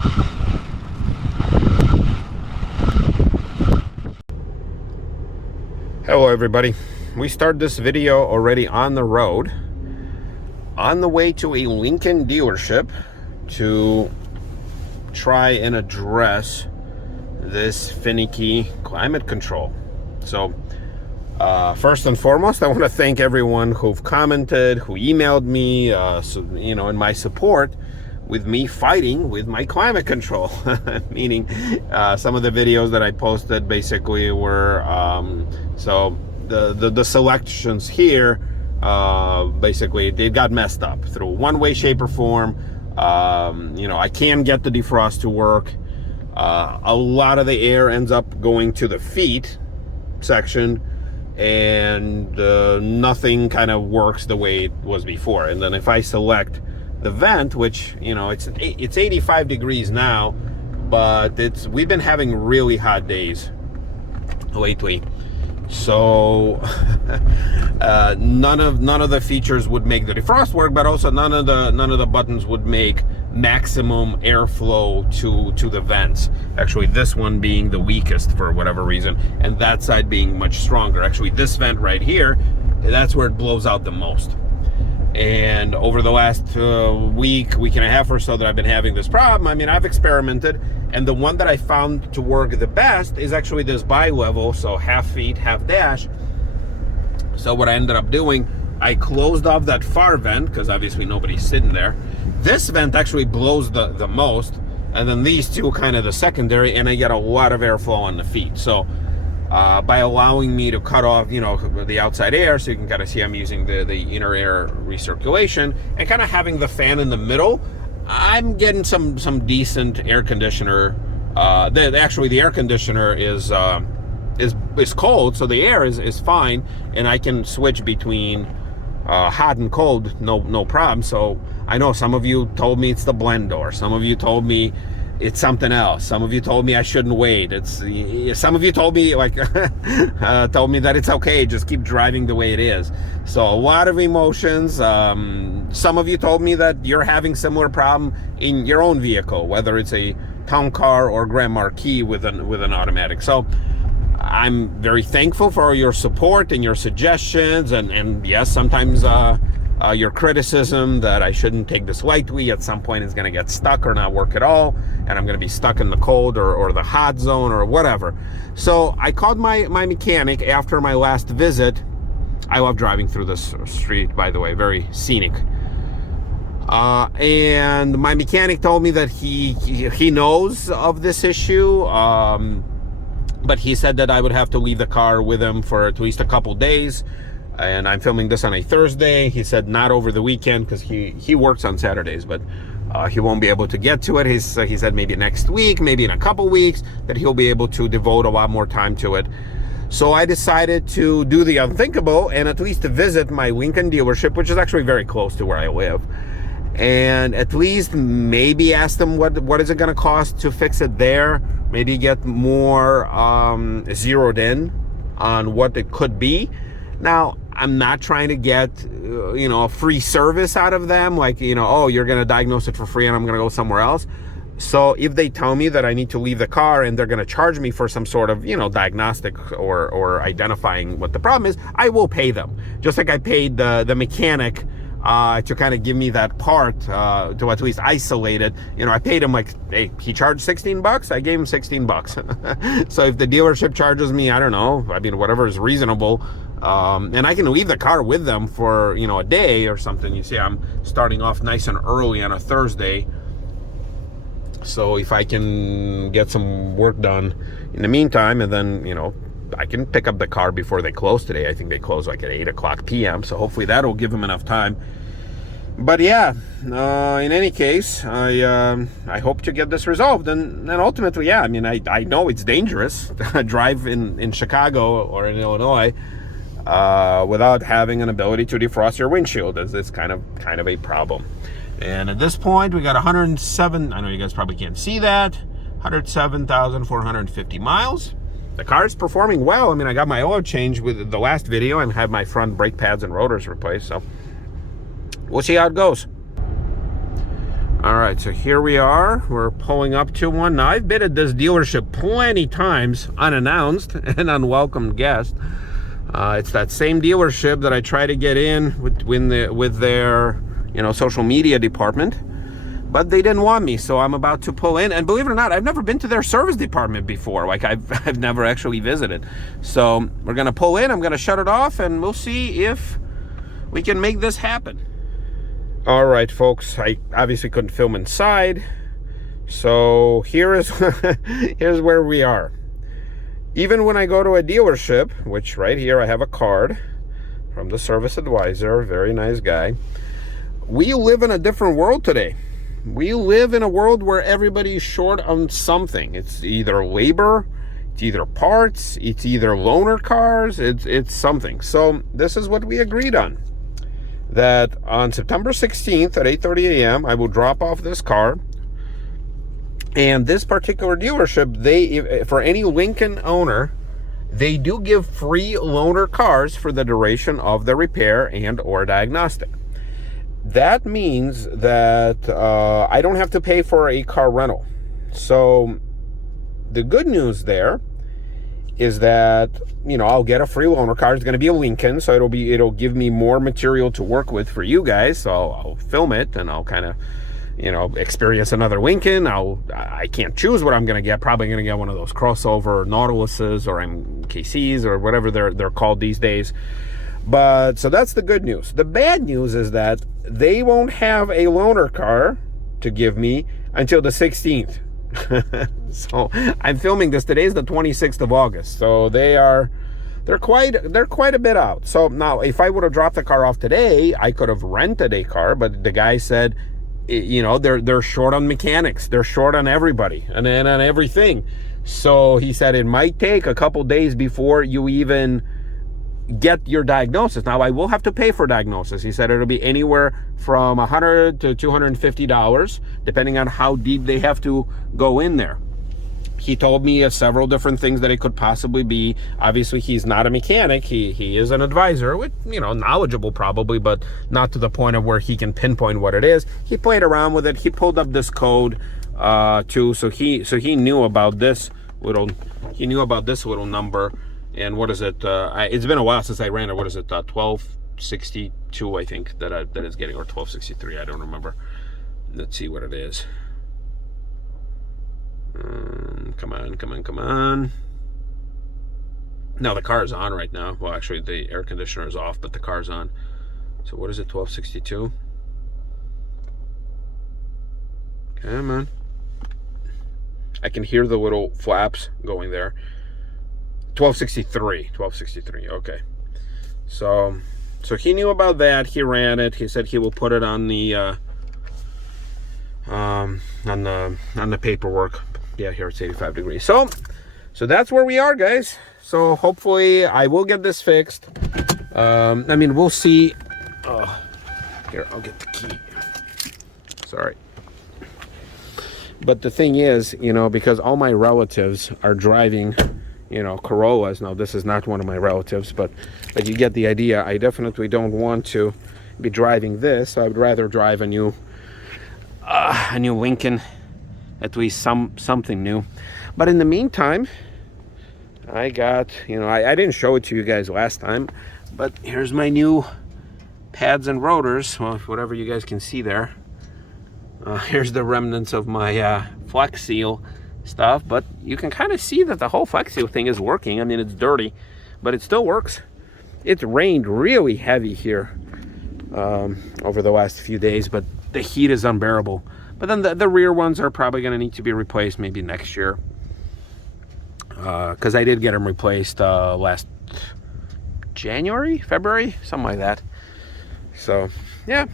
Hello everybody. We start this video already on the road, on the way to a Lincoln dealership to try and address this finicky climate control. So first and foremost, I want to thank everyone who've commented, who emailed me, in my support with me fighting with my climate control. Meaning some of the videos that I posted basically were so the selections here basically they got messed up through one way, shape, or form. I can get the defrost to work. A lot of the air ends up going to the feet section, and nothing kind of works the way it was before. And then if I select the vent, which it's 85 degrees now, but we've been having really hot days lately, so none of the features would make the defrost work, but also none of the buttons would make maximum airflow to the vents. Actually, this one being the weakest for whatever reason, and that side being much stronger. Actually, this vent right here, that's where it blows out the most. And over the last week and a half or so that I've been having this problem, I've experimented, and the one that I found to work the best is actually this bi-level, so half feet, half dash. So what I ended up doing, I closed off that far vent, because obviously nobody's sitting there. This vent actually blows the most, and then these two kind of the secondary, and I get a lot of airflow on the feet. So by allowing me to cut off, the outside air, so you can kind of see I'm using the inner air recirculation, and kind of having the fan in the middle, I'm getting some decent air conditioner. The air conditioner is cold, so the air is fine, and I can switch between hot and cold, no problem. So I know some of you told me it's the blend door. Some of you told me it's something else. Some of you told me I shouldn't wait. Some of you told me told me that it's okay, just keep driving the way it is. So a lot of emotions. Some of you told me that you're having similar problem in your own vehicle, whether it's a town car or Grand Marquis with an automatic. So I'm very thankful for your support and your suggestions, and yes, sometimes your criticism that I shouldn't take this lightly. At some point it's going to get stuck or not work at all, and I'm going to be stuck in the cold or the hot zone or whatever. So I called my mechanic after my last visit. I love driving through this street, by the way, very scenic. And my mechanic told me that he knows of this issue, but he said that I would have to leave the car with him for at least a couple days. And I'm filming this on a Thursday. He said not over the weekend, because he works on Saturdays, but he won't be able to get to it. He said maybe next week, maybe in a couple weeks, that he'll be able to devote a lot more time to it. So I decided to do the unthinkable and at least to visit my Lincoln dealership, which is actually very close to where I live, and at least maybe ask them what is it going to cost to fix it there. Maybe get more zeroed in on what it could be. Now, I'm not trying to get, a free service out of them, oh, you're going to diagnose it for free and I'm going to go somewhere else. So if they tell me that I need to leave the car and they're going to charge me for some sort of, diagnostic or identifying what the problem is, I will pay them. Just like I paid the mechanic to kind of give me that part, to at least isolate it. I paid him hey, he charged $16. I gave him $16. So if the dealership charges me, I don't know, whatever is reasonable, and I can leave the car with them for, a day or something. You see, I'm starting off nice and early on a Thursday. So if I can get some work done in the meantime, and then, I can pick up the car before they close today. I think they close at 8 o'clock p.m. So hopefully that'll give them enough time. But yeah, in any case, I hope to get this resolved. And ultimately, yeah, I know it's dangerous to drive in Chicago or in Illinois without having an ability to defrost your windshield. It's kind of a problem. And at this point, we got 107, I know you guys probably can't see that, 107,450 miles. The car is performing well. I got my oil change with the last video and had my front brake pads and rotors replaced, so we'll see how it goes. All All right, so here we are. We're pulling up to one. Now, I've been at this dealership plenty times, unannounced, an unwelcome guest. It's that same dealership that I try to get in with their, social media department, but they didn't want me, so I'm about to pull in. And believe it or not, I've never been to their service department before. Like, I've never actually visited. So we're gonna pull in. I'm gonna shut it off, and we'll see if we can make this happen. All right, folks. I obviously couldn't film inside, so here's where we are. Even when I go to a dealership, which right here I have a card from the service advisor, very nice guy. We live in a different world today. We live in a world where everybody's short on something. It's either labor, it's either parts, it's either loaner cars, it's something. So this is what we agreed on. That on September 16th at 8:30 a.m. I will drop off this car. And this particular dealership, for any Lincoln owner, they do give free loaner cars for the duration of the repair and or diagnostic. That means that I don't have to pay for a car rental. So the good news there is that, I'll get a free loaner car. It's going to be a Lincoln, so it'll give me more material to work with for you guys. So I'll film it and I'll kind of, experience another Lincoln. I can't choose what I'm going to get. Probably going to get one of those crossover Nautiluses or MKCs or whatever they're called these days. But so that's the good news. The bad news is that they won't have a loaner car to give me until the 16th. So I'm filming this. Today's the 26th of August. So they're quite a bit out. So now if I would have dropped the car off today, I could have rented a car, but the guy said, they're short on mechanics. They're short on everybody and on everything. So he said it might take a couple days before you even get your diagnosis. Now, I will have to pay for diagnosis. He said it'll be anywhere from $100 to $250, depending on how deep they have to go in there. He told me of several different things that it could possibly be. Obviously, he's not a mechanic. He is an advisor, with, knowledgeable probably, but not to the point of where he can pinpoint what it is. He played around with it. He pulled up this code too, so he knew about this little number. And what is it? It's been a while since I ran it. What is it? 1262, I think that it's getting, or 1263. I don't remember. Let's see what it is. Come on. No, the car is on right now. Well, actually, the air conditioner is off, but the car's on. So what is it? 1262. Come on. I can hear the little flaps going there. 1263. Okay. So he knew about that. He ran it. He said he will put it on the paperwork. Yeah, here it's 85 degrees. So that's where we are, guys. So hopefully I will get this fixed. We'll see. Here, I'll get the key. Sorry. But the thing is, because all my relatives are driving, Corollas. Now, this is not one of my relatives, but you get the idea. I definitely don't want to be driving this. I would rather drive a new Lincoln, at least something new. But in the meantime, I got, I didn't show it to you guys last time, but here's my new pads and rotors. Well, whatever you guys can see there. Here's the remnants of my Flex Seal stuff, but you can kind of see that the whole Flex Seal thing is working. I mean, it's dirty, but it still works. It's rained really heavy here over the last few days, but the heat is unbearable. But then the rear ones are probably going to need to be replaced maybe next year, because I did get them replaced last February, something like that. So yeah,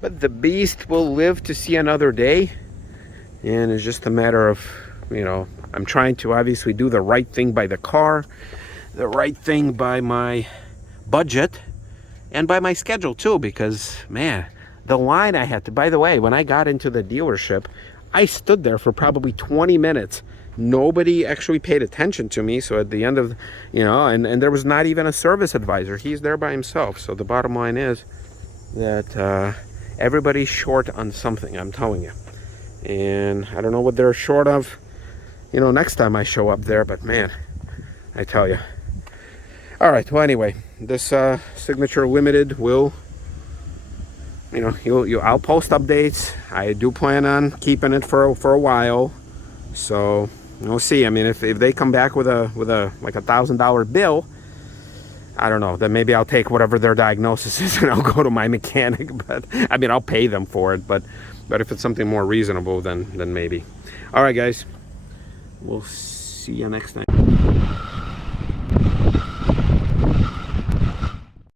but the beast will live to see another day. And it's just a matter of, I'm trying to obviously do the right thing by the car, the right thing by my budget, and by my schedule too, because, man, the line I had to, by the way, when I got into the dealership, I stood there for probably 20 minutes. Nobody actually paid attention to me. So at the end of, and there was not even a service advisor. He's there by himself. So the bottom line is that Everybody's short on something, I'm telling you. And I don't know what they're short of, you know, next time I show up there, but man, I tell you. All right, well, anyway, this Signature Limited will, you know, I'll post updates. I do plan on keeping it for a while, so we'll see. I mean, if they come back with a like $1,000 bill, I don't know, then maybe I'll take whatever their diagnosis is and I'll go to my mechanic. But I mean, I'll pay them for it, but if it's something more reasonable, then maybe. All right, guys, we'll see you next time.